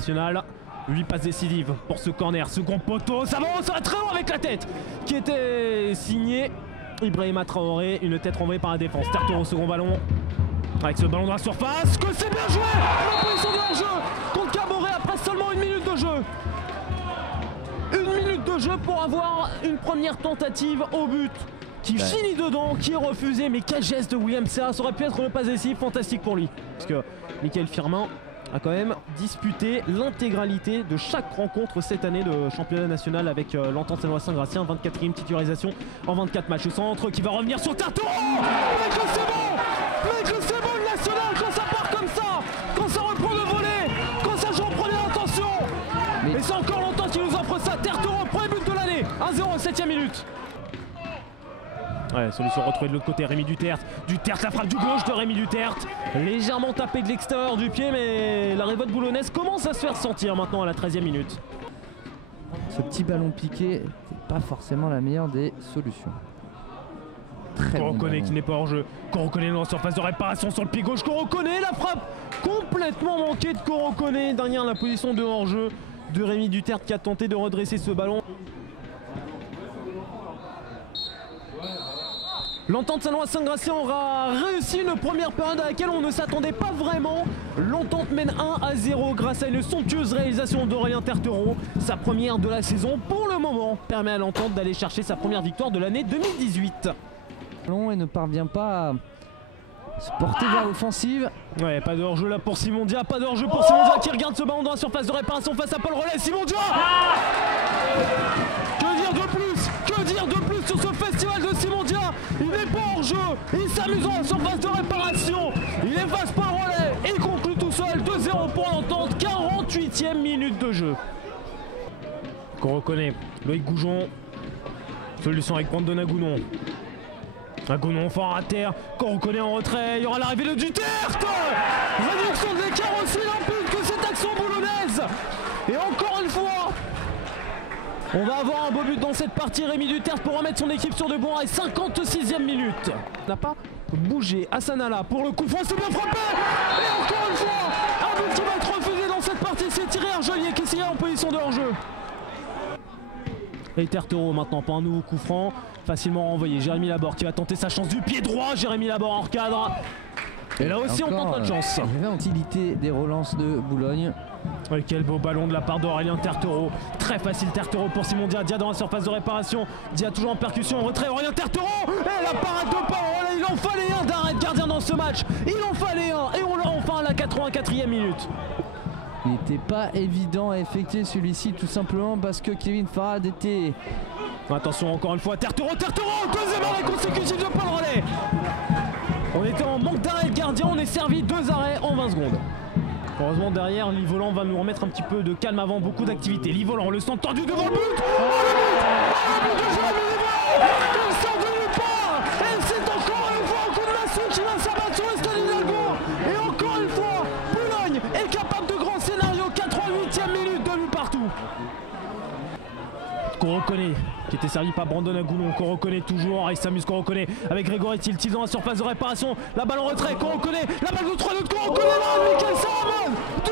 national. 8 passes décisives pour ce corner, second poteau, ça va très haut avec la tête qui était signée Ibrahima Traoré, une tête renvoyée par la défense. Tertero au second ballon, avec ce ballon dans la surface, que c'est bien joué. La position de hors-jeu contre Caboret après seulement 1 minute de jeu. 1 minute de jeu pour avoir une première tentative au but qui chine dedans, qui est refusé. Mais quel geste de William Serra, ça aurait pu être le pas décisif, fantastique pour lui. Parce que Mickaël Firmin a quand même disputé l'intégralité de chaque rencontre cette année de championnat national avec l'Entente Saint-Gratien. 24e titularisation en 24 matchs. Le centre qui va revenir sur Tertero. Mais que c'est bon! Mais que c'est bon le national quand ça part comme ça! Quand ça reprend le volet! Quand ça joue en première intention! Et c'est encore longtemps qu'il nous offre ça. Tertero, premier but de l'année. 1-0 7e minute. Ouais, solution retrouvée de l'autre côté, Rémi Duterte. Duterte, la frappe du gauche de Rémi Duterte. Légèrement tapé de l'extérieur du pied, mais la révolte boulonnaise commence à se faire sentir maintenant à la 13e minute. Ce petit ballon piqué, c'est pas forcément la meilleure des solutions. Qu'on reconnaît qui n'est pas hors jeu. Qu'on reconnaît dans la surface de réparation sur le pied gauche. Qu'on reconnaît la frappe complètement manquée de qu'on reconnaît derrière la position de hors jeu de Rémi Duterte qui a tenté de redresser ce ballon. L'Entente Saint-Gratien aura réussi une première période à laquelle on ne s'attendait pas vraiment. L'Entente mène 1-0 grâce à une somptueuse réalisation d'Aurélien Tertero. Sa première de la saison pour le moment permet à l'Entente d'aller chercher sa première victoire de l'année 2018. Et ne parvient pas à se porter vers l'offensive. Ouais, pas de hors-jeu là pour Simon Dia, pas de hors-jeu pour Simon Dia qui regarde ce ballon dans la surface de réparation face à Paul Relais. Simon Dia! Que dire de plus? Que dire de plus sur ce festival de Simon Dia? Il n'est pas hors jeu, il s'amuse en surface de réparation, il efface pas le relais et il conclut tout seul. 2-0 pour l'Entente, 48e minute de jeu. Qu'on reconnaît, Loïc Goujon, solution avec Brandon Agounon. Agounon fort à terre, qu'on reconnaît en retrait, il y aura l'arrivée de Duterte. Réduction de l'écart aussi limpide que cette action boulonnaise. Et encore une fois, on va avoir un beau but dans cette partie. Rémi Duterte pour remettre son équipe sur de bons rails. 56e minute. N'a pas bougé. Hassanala pour le coup franc, c'est bien frappé. Et encore une fois, un but qui va être refusé dans cette partie. C'est Thierry Argelier qui s'y est en position de hors-jeu. Et Tertero maintenant pour un nouveau coup franc. Facilement renvoyé. Jérémy Laborde qui va tenter sa chance du pied droit. Jérémy Laborde en recadre. Et là aussi on tente notre chance. Il y avait utilité des relances de Boulogne. Oui, quel beau ballon de la part d'Aurélien Tertero. Très facile Tertero pour Simon Dia. Dia dans la surface de réparation. Dia toujours en percussion, en retrait. Aurélien Tertero. Et la parade de Paul. Il en fallait un d'arrêt de gardien dans ce match. Il en fallait un. Et on l'a enfin à la 84e minute. Il n'était pas évident à effectuer celui-ci tout simplement parce que Kevin Farad était... Attention encore une fois. Tertero. Deuxième arrêt consécutif de Paul Relais. On était en manque d'arrêt de gardien. On est servi 2 arrêts en 20 secondes. Heureusement derrière, Livolan va nous remettre un petit peu de calme avant beaucoup d'activité. Livolan, le centre tendu devant le but. Oh le but de Jérémy Livolan. Il sort de nulle part. Et c'est encore une fois un coup de massue qui va s'abattre sur le stade Hidalgo. Et encore une fois, Boulogne est capable de grands scénarios. 88e minute de but partout. Qu'on reconnaît, qui était servi par Brandon Agounon, qu'on reconnaît toujours, il s'amuse, qu'on reconnaît avec Grégory Tiltil dans la surface de réparation, la balle en retrait, qu'on reconnaît, la balle de 3 qu'on reconnaît là, Mickaël Sarraman, du